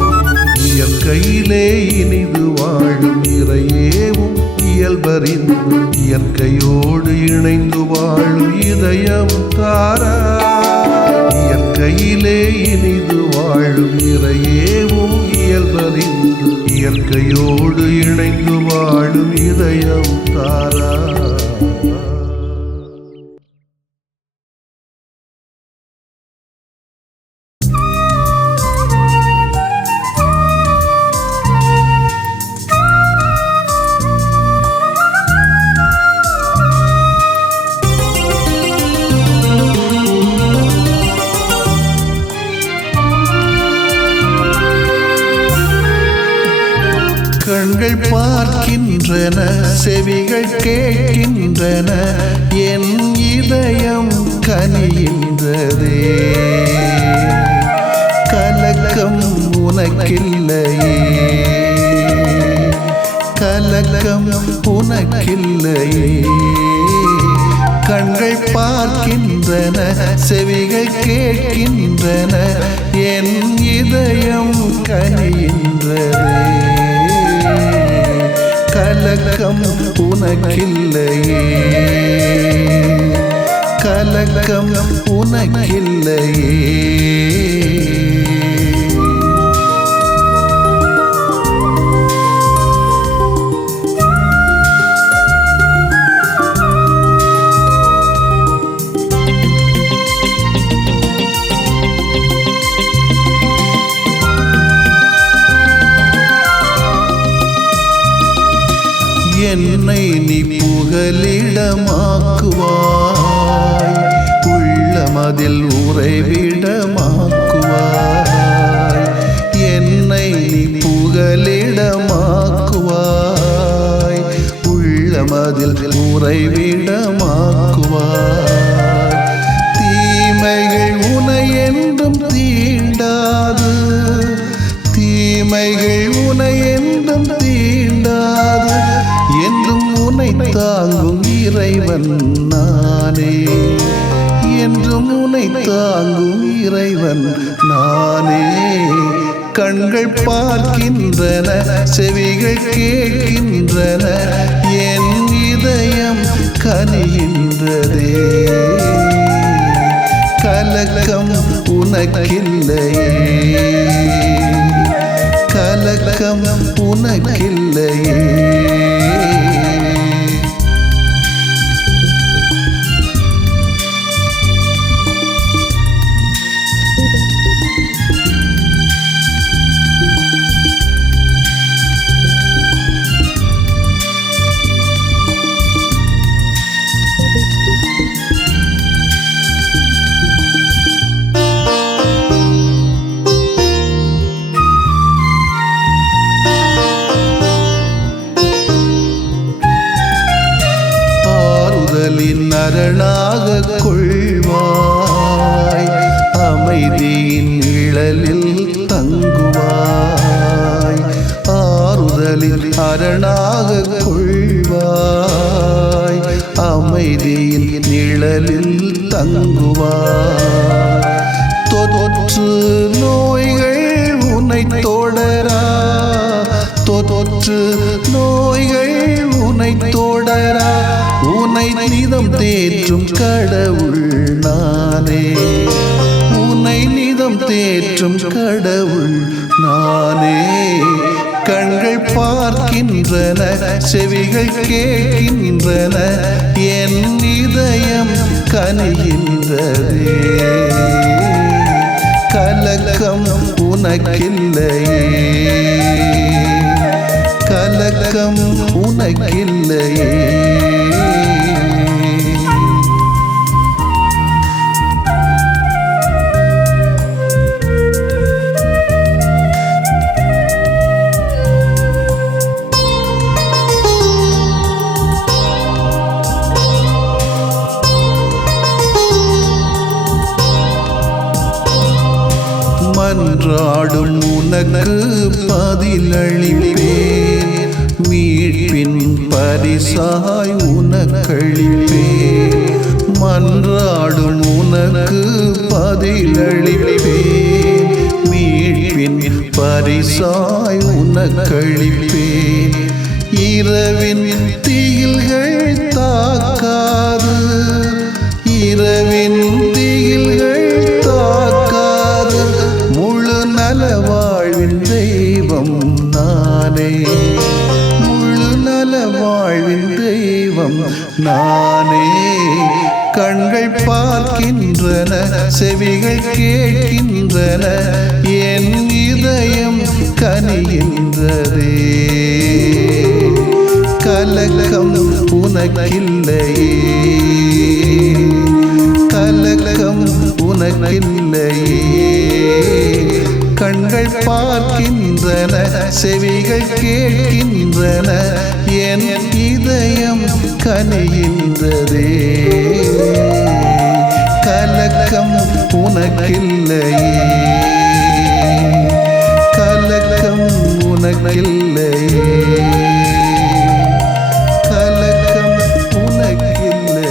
இயற்கையிலே இனிது வாழும் இறையேவும் இயல்பறிந்து இயற்கையோடு இணைந்து வாழும் இதயம் தாரா. இயற்கையிலே இனிது வாழும் இறையேவும் இயல்பறிந்து இயற்கையோடு இணைந்து வாழும் இதயம் தாரா. கண்கள் பார்க்கின்றன, செவிகள் கேட்கின்றன, என் இதயம் கனிகின்றதே. கலக்கம் உனக்கில்லையே, கலக்கம் உனக்கில்லையே. கண்கள் பார்க்கின்றன, செவிகள் கேட்கின்றன, என் இதயம் கனிகின்றதே. கலக்கம் உனக்கில்லையே, கலக்கம் உனக்கில்லையே. என்னை நீ புகலிடமாக்குவாய், உள்ளமதில் உறைவிடமாக்குவாய். என்னை நீ புகலிடமாக்குவாய், உள்ளமதில் உறைவிடமாக்குவாய். தீமைகள் உனை என்றும் தீண்டாது, தீமைகள் உனை என்றும் தீண்டாது. என்றும் உன்னை தாங்கும் இறைவன் நானே, என்றும் உன்னை தாங்கும் இறைவன் நானே. கண்கள் பார்க்கின்றன, செவிகள் கேட்கின்றன, என் இதயம் கனிகின்றதே. கலக்கம் உனக்கில்லையே, கலக்கம் உனக்கில்லையே. அரணாக கொள்வாய், அமைதியின் நிழலில் தங்குவாய். ஆறுதலில் அரணாக கொள்வாய், அமைதியின் நிழலில் தங்குவாய். தொற்று நோய்கள் உன்னை தொடரா, தொற்று நோய்கள் உன்னை தொடரா. உன்னை நிதம் தேற்றும் கடவுள் நானே, உன்னை நிதம் தேற்றும் கடவுள் நானே. கண்கள் பார்க்கின்றன, செவிகள் கேட்கின்றன, என் இதயம் கனிகின்றதே. கலக்கம் உனக்கில்லையே, கலக்கம் உனக்கில்லையே. மன்றாடும் உனக்கு பதிலளிப்பேன், மீட்பின் பரிசாய் உனக்களிப்பேன். மன்றாடும் உனக்கு பதிலளிப்பேன், மீட்பின் பரிசாய் உனக்களிப்பேன். இரவின் தீயில்கள் தாக்காது, இரவின் தீயில்கள் தாக்காது. முழு நலவாழ்வின் தெய்வம் நானே, முழு நலவாழ்வின் தெய்வம் நானே. கண்கள் பார்க்கின்றன, செவிகள் கேட்கின்றன, என் இதயம் கனிகின்றதே. கலக்கம் உனக்கில்லையே, கலக்கம் உனக்கில்லையே. கண்கள் பார்க்கின்றன, செவிகள் கேட்கின்றன, என் இதயம் கனிகின்றதே. கலக்கம் உனக்கில்லையே, கலக்கம் உனக்கில்லையே, கலக்கம் உனக்கில்லையே.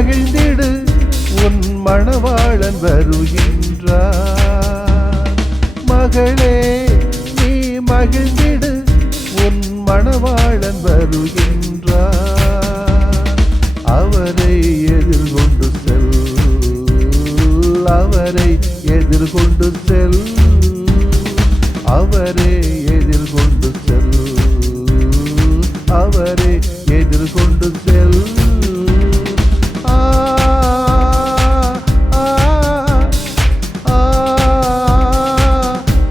மகிழ்ந்திடு உன் மணவாளன் வருகின்றார். மகளே நீ மகிழ்ந்திடு உன் மணவாளன் வருகின்றார். அவரை எதிர்கொண்டு செல், அவரை எதிர்கொண்டு செல், அவரை எதிர்கொண்டு செல், அவரை எதிர்கொண்டு செல். ஆ, ஆ, ஆ,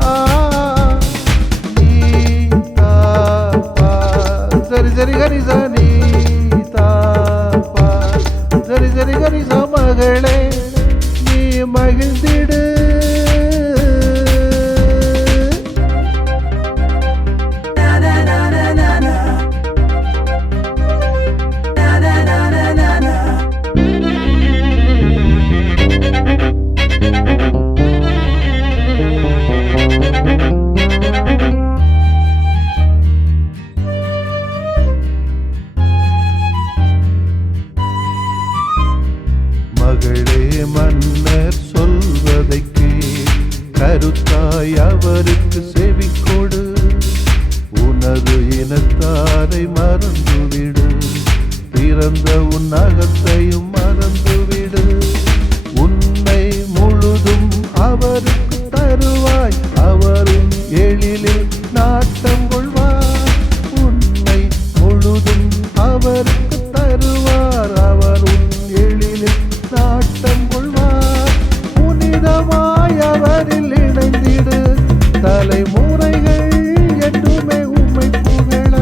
ஆ, நீ தா பா சரி சரி கரி சா நீ தா பா சரி சரி கரி சா. மகளே நீ மகிழ்ந்திடு. மகளே மன்னர் சொல்வதை கேள், கருத்தாய் அவருக்கு செவி கொடு. உனது இனத்தாரை மறந்துவிடு, பிறந்த உன் அகத்தையும் மறந்துவிடு. உன்னை முழுதும் அவருக்கு தருவாய், அவரும் எழிலில் நாட்டம் கொள்வார். உன்னை முழுதும் அவருக்கு தருவார், அவரும் எழிலில் நாட்டம் கொள்வார். புனிதமாய் அவரில் இணைந்திடு, தலைமுறைகள் என்றுமே உம்மை புகழ.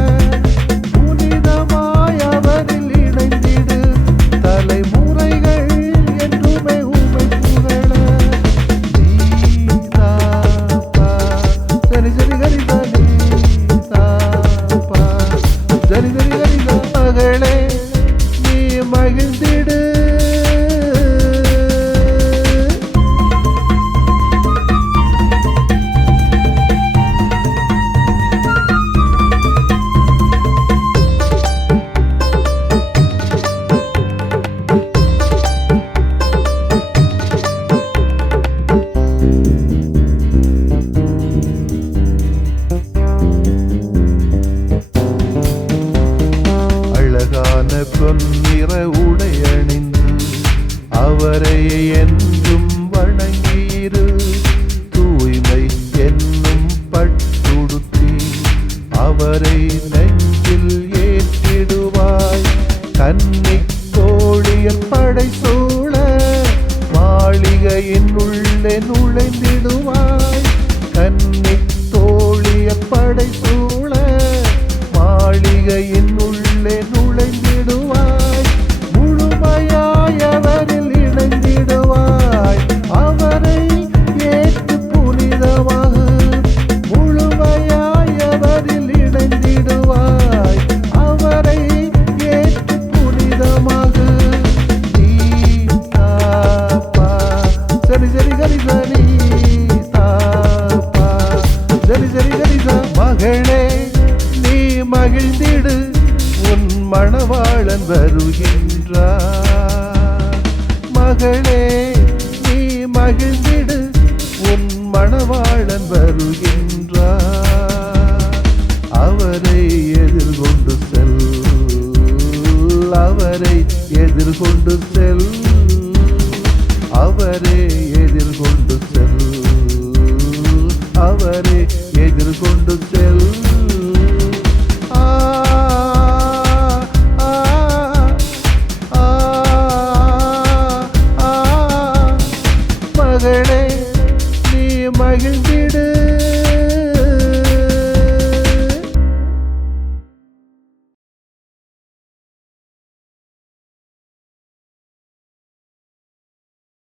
புனிதமாய் அவரில் இணைந்திடு, தலைமுறைகள் என்றுமே உம்மை புகழ. நீதா பா சரி சரி கரிதா நீதா பா சரி சரி கரிதா. மகளே நீ மகிழ்ந்திடு. அழகான பொன்னிற உடை அணிந்து அவரை என்றும் வணங்கியிரு. தூய்மை என்னும் பட்டுடுத்தி அவரை நெஞ்சில் ஏற்றிடுவாய். கன்னிக் தோழியர் படை சூழ மாளிகையின் உள்ளே நுழைந்திடுவாய். கன்னிக் தோழியர் படை சூழ மாளிகையின் உள்ளே நுழைந்திடுவாய். முழுமையாய் அவரில் இணைந்திடுவாய், அவரை ஏற்று புனிதமாக. முழுமையாய் அவரில் இணைந்திடுவாய், அவரை ஏற்று புனிதமாக. நீ தா பா சரி சரி கரி சா நீ தா பா சரி சரி கரி சா. மகளே நீ மகிழ்ந்திடு உன் மணவாளன் வருகின்றார். மகளே நீ மகிழ்ந்திடு உன் மணவாளன் வருகின்றார். அவரை எதிர்கொண்டு செல், அவரை எதிர்கொண்டு செல், அவரை எதிர்கொண்டு செல், அவரை எதிர்கொண்டு செல்.